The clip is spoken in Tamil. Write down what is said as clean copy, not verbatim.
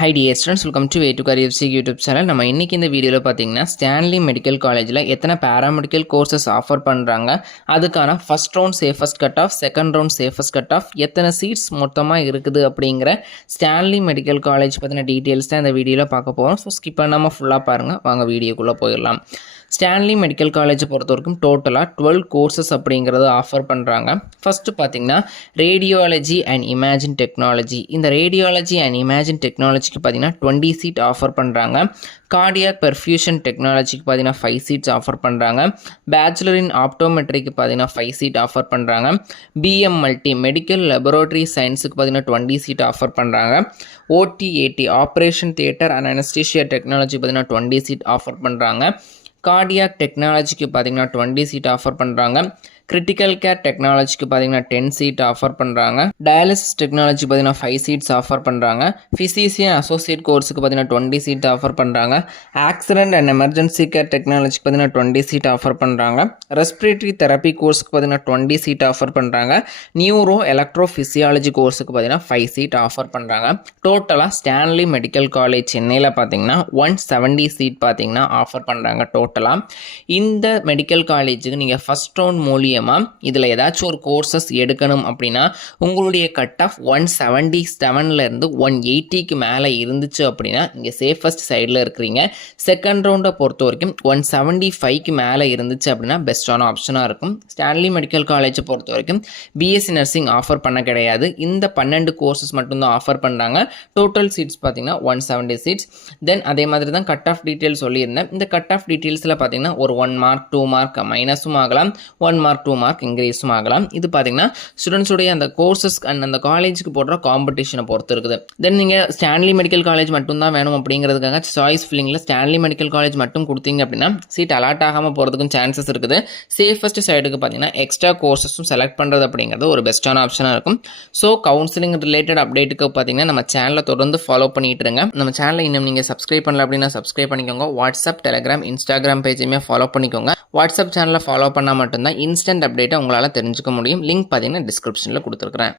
Hi dear students, welcome to Way to Career FC YouTube channel. நம்ம இன்னைக்கு இந்த வீடியோல பாத்தீங்கன்னா ஸ்டான்லி மெடிக்கல் காலேஜ்ல எத்தனை பாராமெடிக்கல் கோர்சஸ் ஆஃபர் பண்றாங்க, அதுக்கான first round safest cut off, second round safest cut off, எத்தனை சீட்ஸ் மொத்தமா இருக்குது அப்படிங்கிற ஸ்டான்லி மெடிக்கல் காலேஜ் பத்தின டீடைல்ஸ் தான் இந்த வீடியோல பார்க்க போறோம். ஸோ ஸ்கிப் பண்ணாம ஃபுல்லா பாருங்க. வாங்க வீடியோக்குள்ள போயிடலாம். ஸ்டான்லி மெடிக்கல் காலேஜை பொறுத்த வரைக்கும் டோட்டலாக 12 கோர்சஸ் அப்படிங்கிறது ஆஃபர் பண்ணுறாங்க. ஃபஸ்ட்டு பார்த்தீங்கன்னா ரேடியாலஜி அண்ட் இமேஜின் டெக்னாலஜி. இந்த ரேடியாலஜி அண்ட் இமேஜின் டெக்னாலஜிக்கு பார்த்தீங்கன்னா 20 சீட் ஆஃபர் பண்ணுறாங்க. கார்டியாக் பெர்ஃபியூஷன் டெக்னாலஜிக்கு பார்த்தீங்கன்னா 5 சீட்ஸ் ஆஃபர் பண்ணுறாங்க. பேச்சுலர் இன் ஆப்டோமெட்ரிக்கு பார்த்தீங்கன்னா 5 சீட் ஆஃபர் பண்ணுறாங்க. பிஎம் மல்டி மெடிக்கல் லெபரட்டரி சயின்ஸுக்கு பார்த்தீங்கன்னா 20 சீட் ஆஃபர் பண்ணுறாங்க. OTAT operation theatre and anaesthesia technology பார்த்தீங்கன்னா 20 சீட் ஆஃபர் பண்ணுறாங்க. கார்டியாக் டெக்னாலஜிக்கு பார்த்தீங்கன்னா 20 சீட் ஆஃபர் பண்ணுறாங்க. கிரிட்டிக்கல் கேர் டெக்னாலஜிக்கு பார்த்தீங்கன்னா 10 சீட் ஆஃபர் பண்ணுறாங்க. டயாலிசிஸ் டெக்னாலஜி பார்த்தீங்கன்னா 5 சீட்ஸ் ஆஃபர் பண்ணுறாங்க. ஃபிசிஷியன் அசோசியேட் கோர்ஸுக்கு பார்த்தீங்கன்னா 20 சீட் ஆஃபர் பண்ணுறாங்க. ஆக்சிடென்ட் அண்ட் எமர்ஜென்சி கேர் டெக்னாலஜிக்கு பார்த்தீங்கன்னா 20 சீட் ஆஃபர் பண்ணுறாங்க. ரெஸ்பிரேட்டரி தெரப்பி கோர்ஸுக்கு பார்த்தீங்கன்னா 20 சீட் ஆஃபர் பண்ணுறாங்க. நியூரோ எலக்ட்ரோ ஃபிசியாலஜி கோர்ஸுக்கு பார்த்தீங்கன்னா 5 சீட் ஆஃபர் பண்ணுறாங்க. டோட்டலாக ஸ்டான்லி மெடிக்கல் காலேஜ் சென்னையில் பார்த்தீங்கன்னா 170 சீட் பார்த்தீங்கன்னா ஆஃபர் பண்ணுறாங்க. டோட்டலாக இந்த மெடிக்கல் காலேஜுக்கு நீங்கள் ஃபஸ்ட் ரவுண்ட் மூலியம் இதில் ஏதாச்சும் ஒரு கோர்சஸ் எடுக்கணும் அப்படின்னா உங்களுடைய கட் ஆஃப் 177லேருந்து 180க்கு மேலே இருந்துச்சு அப்படின்னா இங்கே சேஃபஸ்ட் சைடில் இருக்கிறீங்க. செகண்ட் ரவுண்டை பொறுத்த வரைக்கும் 175க்கு மேலே இருந்துச்சு அப்படின்னா பெஸ்ட்டான ஆப்ஷனாக இருக்கும். ஸ்டான்லி மெடிக்கல் காலேஜை பொறுத்த வரைக்கும் பிஎஸ்சி நர்சிங் ஆஃபர் பண்ண கிடையாது. இந்த 12 கோர்சஸ் மட்டும்தான் ஆஃபர் பண்ணுறாங்க. டோட்டல் சீட்ஸ் பார்த்தீங்கன்னா 170 சீட்ஸ். தென் அதே மாதிரி தான் கட் ஆஃப் டீட்டெயில் சொல்லியிருந்தேன். இந்த கட் ஆஃப் டீட்டெயில்ஸில் பார்த்தீங்கன்னா ஒரு 1 மார்க் 2 மார்க் மைனஸும் ஆகலாம், 1 மார்க் 2 மார்க் இன்க்ரீஸும் ஆகலாம். இது பார்த்தீங்கன்னா ஸ்டூடெண்ட்ஸுடைய அந்த கோர்சஸ் அண்ட் அந்த காலேஜுக்கு போடுற காம்படிஷனை பொறுத்து இருக்குது. தென் நீங்கள் ஸ்டான்லி மெடிக்கல் காலேஜ் மட்டும்தான் வேணும் அப்படிங்கிறதுக்காக சாய்ஸ் ஃபில்லிங்கில் ஸ்டான்லி மெடிக்கல் காலேஜ் மட்டும் கொடுத்தீங்க அப்படின்னா சீட் அலாட் ஆகாமல் போகிறதுக்கும் சான்சஸ் இருக்குது. சேஃபஸ்ட் சைடுக்கு பார்த்தீங்கன்னா எக்ஸ்ட்ரா கோர்சஸும் செலக்ட் பண்ணுறது அப்படிங்கிறது ஒரு பெஸ்ட்டான ஆப்ஷனாக இருக்கும். ஸோ கவுன்சிலிங் ரிலேட்டட் அப்டேட்டுக்கு பார்த்தீங்கன்னா நம்ம சேனலை தொடர்ந்து ஃபாலோ பண்ணிட்டு இருங்க. நம்ம சேனலை இன்னும் நீங்கள் சப்ஸ்கிரைப் பண்ணல அப்படின்னா சப்ஸ்கிரைப் பண்ணிக்கோங்க. வாட்ஸ்அப், டெலிகிராம், இன்ஸ்டாகிராம் பேஜையுமே ஃபாலோ பண்ணிக்கோங்க. வாட்ஸ்அப் சேனலை ஃபாலோ பண்ணால் மட்டும்தான் இன்ஸ்டன்ட் அப்டேட்டை உங்களால் தெரிஞ்சுக்க முடியும். லிங்க் பார்த்தீங்கன்னா டிஸ்கிரிப்ஷனில் கொடுத்துருக்குறேன்.